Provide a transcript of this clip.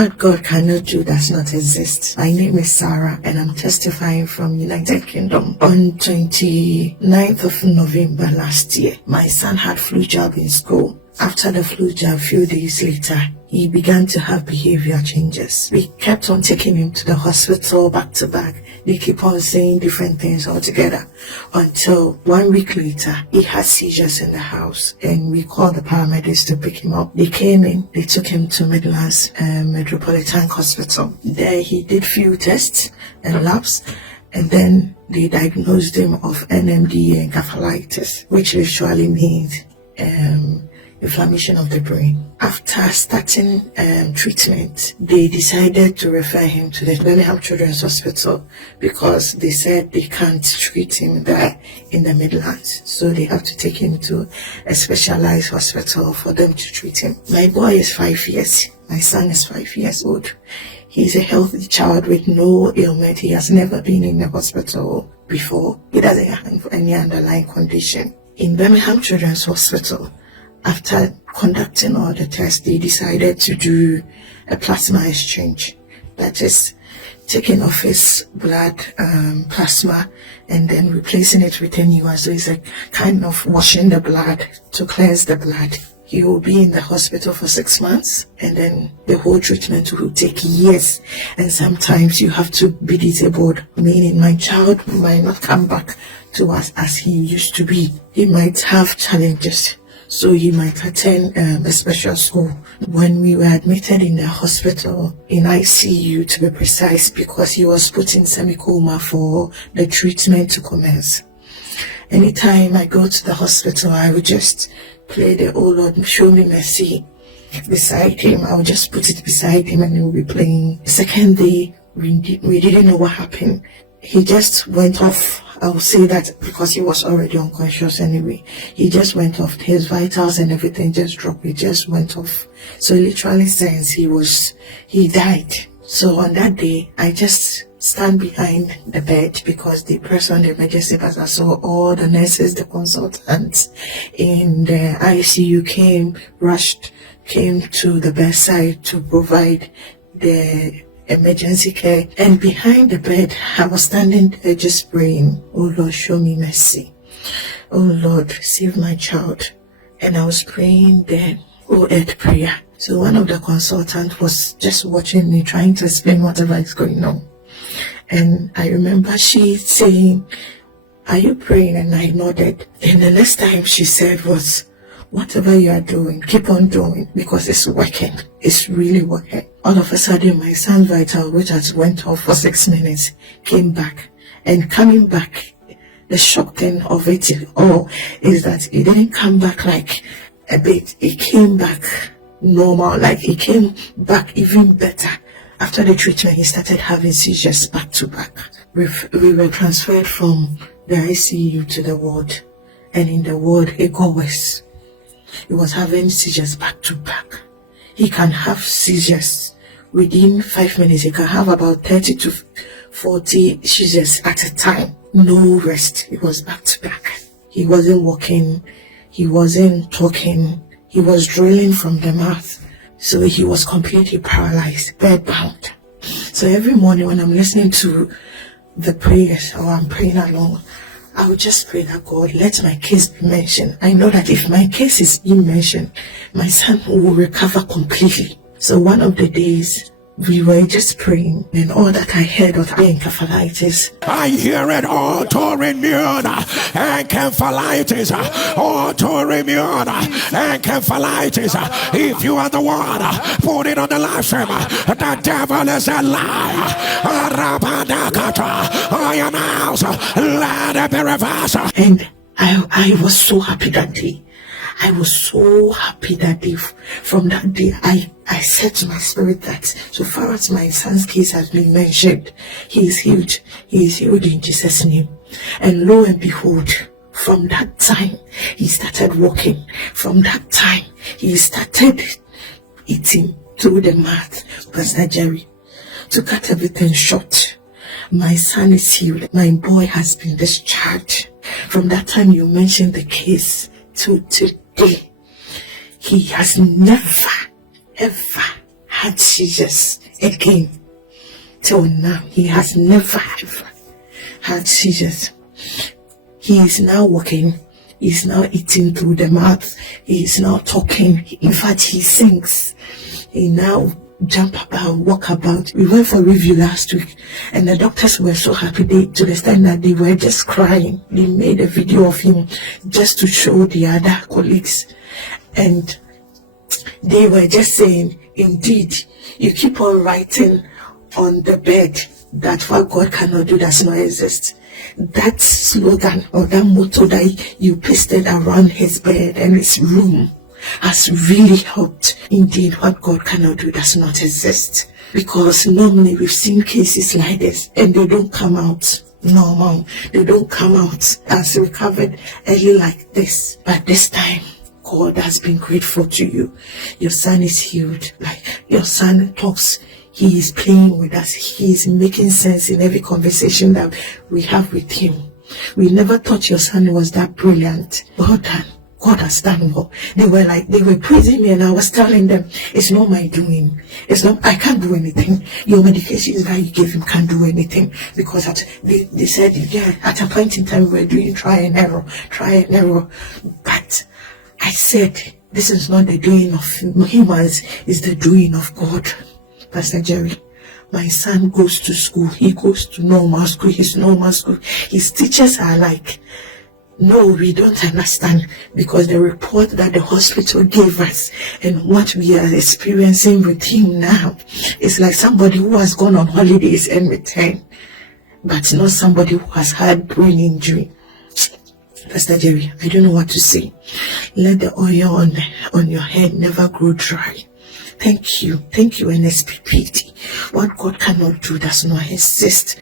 What God cannot do does not exist. My name is Sarah and I'm testifying from United Kingdom. On 29th of November last year, my son had flu jab in school. After the flu jab, a few days later, he began to have behavior changes. We kept on taking him to the hospital back to back. They keep on saying different things altogether until 1 week later, he had seizures in the house and we called the paramedics to pick him up. They came in, they took him to Midlands Metropolitan Hospital. There he did few tests and labs, and then they diagnosed him of NMDA encephalitis, which usually means inflammation of the brain. After starting treatment, they decided to refer him to the Birmingham Children's Hospital because they said they can't treat him there in the Midlands. So they have to take him to a specialized hospital for them to treat him. My boy is 5 years. My son is 5 years old. He's a healthy child with no ailment. He has never been in the hospital before. He doesn't have any underlying condition. In Birmingham Children's Hospital, after conducting all the tests, they decided to do a plasma exchange. That is, taking off his blood plasma and then replacing it with a new one. So it's a kind of washing the blood to cleanse the blood. He will be in the hospital for 6 months, and then the whole treatment will take years. And sometimes you have to be disabled, meaning my child might not come back to us as he used to be. He might have challenges. So he might attend a special school. When we were admitted in the hospital, in ICU to be precise, because he was put in semi-coma for the treatment to commence. Anytime I go to the hospital, I would just play the "Oh Lord, show me mercy" beside him. I would just put it beside him and he would be playing. The second day, we didn't know what happened. He just went off. I will say that because he was already unconscious anyway. He just went off. His vitals and everything just dropped. He just went off. So literally since he died. So on that day, I just stand behind the bed because they pressed on the emergency button. So all the nurses, the consultants in the ICU came to the bedside to provide the emergency care. And behind the bed, I was standing there just praying, "Oh Lord, show me mercy. Oh Lord, save my child." And I was praying the earth prayer. So one of the consultants was just watching me, trying to explain whatever is going on. And I remember she saying, "Are you praying?" And I nodded. And the next time she said was, "Whatever you are doing, keep on doing because it's working. It's really working." All of a sudden, my son's vital, which had went off for 6 minutes, came back. And coming back, the shock thing of it all is that it didn't come back like a bit. It came back normal, like it came back even better. After the treatment, he started having seizures back to back. We were transferred from the ICU to the ward. And in the ward, it got worse. He was having seizures back to back. He can have seizures within 5 minutes. He can have about 30 to 40 seizures at a time. No rest. It was back to back. He wasn't walking. He wasn't talking. He was drooling from the mouth. So he was completely paralyzed, bedbound. So every morning when I'm listening to the prayers or I'm praying along, I would just pray that God, let my case be mentioned. I know that if my case is being mentioned, my son will recover completely. So one of the days, we were just praying, and all that I heard of encephalitis. I hear it, autoimmune encephalitis, autoimmune encephalitis. If you are the one, put it on the live stream. The devil is a liar. I announce, let it be reversed. And I was so happy that day. I was so happy that day. From that day, I said to my spirit that so far as my son's case has been mentioned, he is healed. He is healed in Jesus' name. And lo and behold, from that time, he started walking. From that time, he started eating through the mouth of surgery to cut everything short. My son is healed. My boy has been discharged. From that time you mentioned the case to today, he has never, ever had seizures again. Till now, he has never ever had seizures. He is now walking. He is now eating through the mouth. He is now talking. In fact, he sings. He now jump about, walk about. We went for review last week, and the doctors were so happy to the extent that they were just crying. They made a video of him just to show the other colleagues, and they were just saying, indeed, you keep on writing on the bed that what God cannot do does not exist. That slogan or that motto that you pasted around his bed and his room has really helped. Indeed, what God cannot do does not exist. Because normally we've seen cases like this and they don't come out normal. They don't come out as recovered early like this. But this time, God has been grateful to you. Your son is healed. Like your son talks. He is playing with us. He is making sense in every conversation that we have with him. We never thought your son was that brilliant. Well done. God has done well. They were praising me, and I was telling them, it's not my doing. I can't do anything. Your medications that you gave him can't do anything. Because they said, yeah, at a point in time, we were doing try and error. But I said, this is not the doing of humans, it's the doing of God. Pastor Jerry, my son goes to school. He goes to normal school. His normal school. His teachers are like, no, we don't understand, because the report that the hospital gave us and what we are experiencing with him now is like somebody who has gone on holidays and returned, but not somebody who has had brain injury. Pastor Jerry, I don't know what to say. Let the oil on your head never grow dry. Thank you, NSPPD. What God cannot do does not exist.